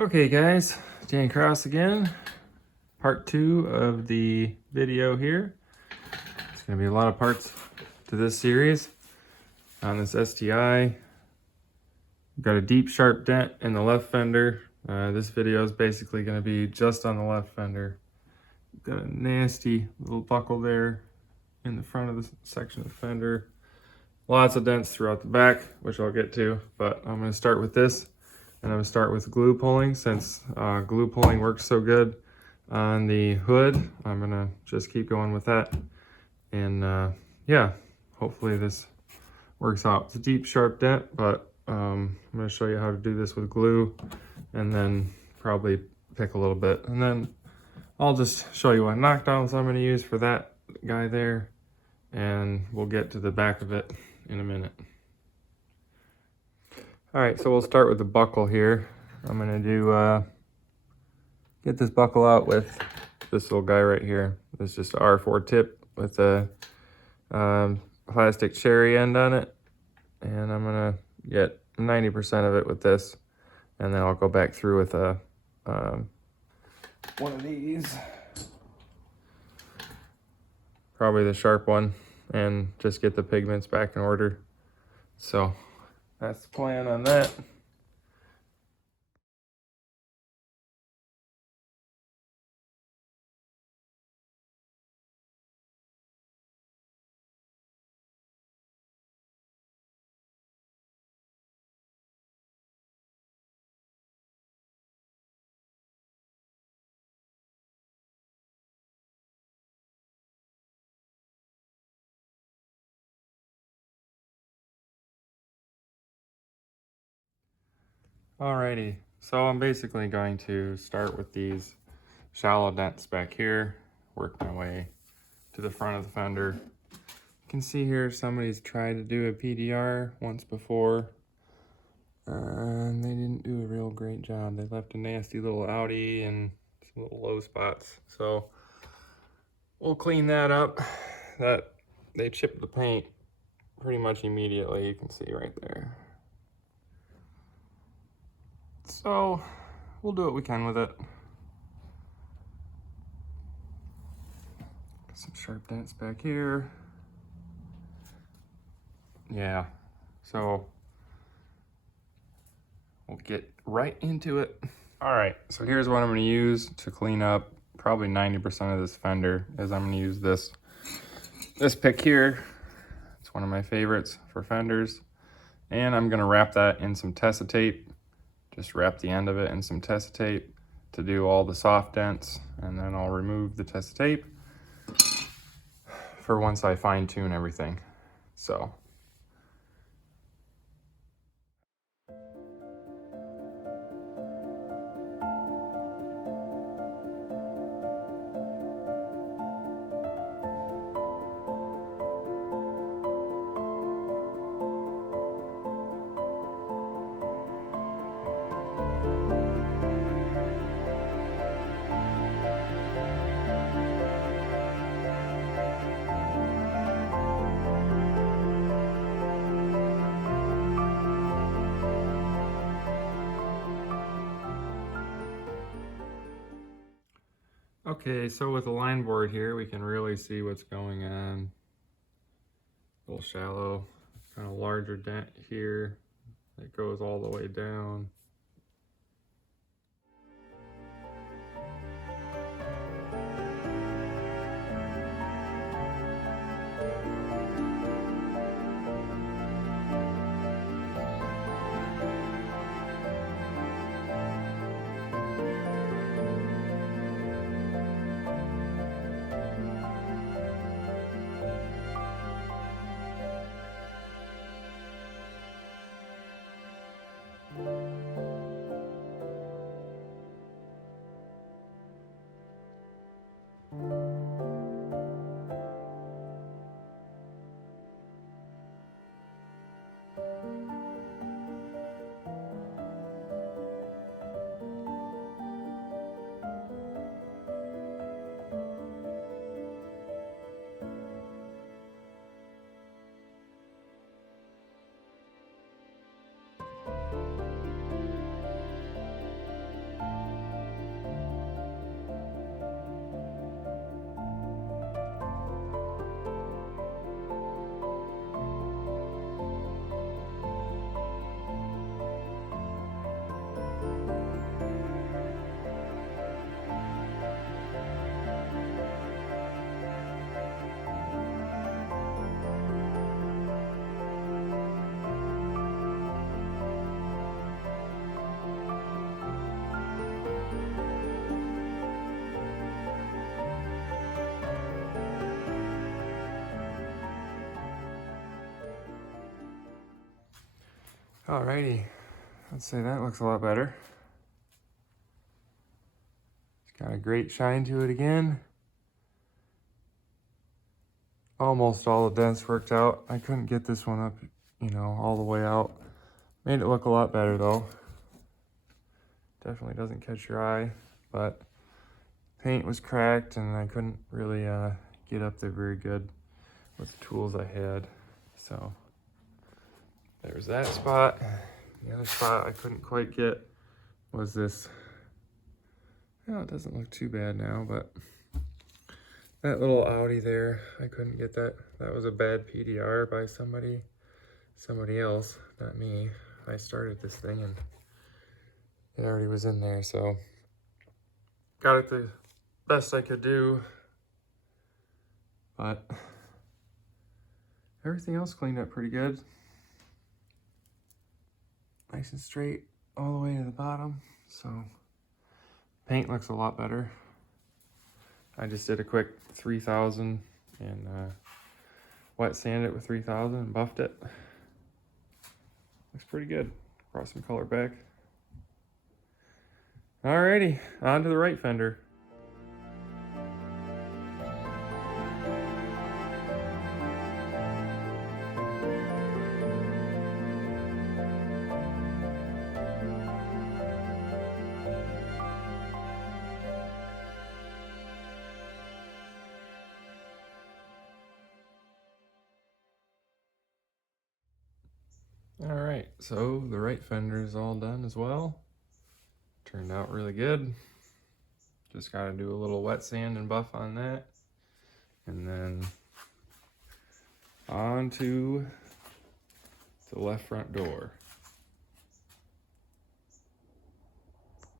Okay guys, Dan Cross again. Part 2 of the video here. It's going to be a lot of parts to this series. On this STI, got a deep sharp dent in the left fender. This video is basically going to be just on the left fender. Got a nasty little buckle there in the front of the section of the fender. Lots of dents throughout the back, which I'll get to, but I'm going to start with this. And I'm going to start with glue pulling. Since glue pulling works so good on the hood, I'm going to just keep going with that. And yeah, hopefully this works out. It's a deep, sharp dent, but I'm going to show you how to do this with glue and then probably pick a little bit. And then I'll just show you what knockdowns I'm going to use for that guy there. And we'll get to the back of it in a minute. All right, so we'll start with the buckle here. I'm gonna do, get this buckle out with this little guy right here. It's just an R4 tip with a plastic cherry end on it. And I'm gonna get 90% of it with this. And then I'll go back through with a one of these. Probably the sharp one, and just get the pigments back in order. So that's the plan on that. Alrighty, so I'm basically going to start with these shallow dents back here, work my way to the front of the fender. You can see here somebody's tried to do a PDR once before, and they didn't do a real great job. They left a nasty little outie and some little low spots. So we'll clean that up. That they chipped the paint pretty much immediately, you can see right there. So we'll do what we can with it. Got some sharp dents back here. Yeah, so we'll get right into it. All right, so here's what I'm gonna use to clean up probably 90% of this fender. Is I'm gonna use this pick here. It's one of my favorites for fenders. And I'm gonna wrap that in some Tessa tape. Just wrap the end of it in some Tessa tape to do all the soft dents, and then I'll remove the Tessa tape for once I fine tune everything. So. Okay, so with the line board here, we can really see what's going on. A little shallow, kind of larger dent here that goes all the way down. Alrighty, let's say that looks a lot better. It's got a great shine to it again. Almost all the dents worked out. I couldn't get this one up, you know, all the way out. Made it look a lot better though. Definitely doesn't catch your eye, but paint was cracked and I couldn't really get up there very good with the tools I had. So there's that spot. The other spot I couldn't quite get was this. Well, it doesn't look too bad now, but that little Audi there, I couldn't get that. That was a bad PDR by somebody else, not me. I started this thing and it already was in there, so got it the best I could do. But everything else cleaned up pretty good. Nice and straight all the way to the bottom, so paint looks a lot better. I just did a quick 3000 and wet sanded it with 3000 and buffed it. Looks pretty good. Brought some color back. Alrighty, on to the right fender. Alright, so the right fender is all done as well. Turned out really good. Just got to do a little wet sand and buff on that. And then on to the left front door.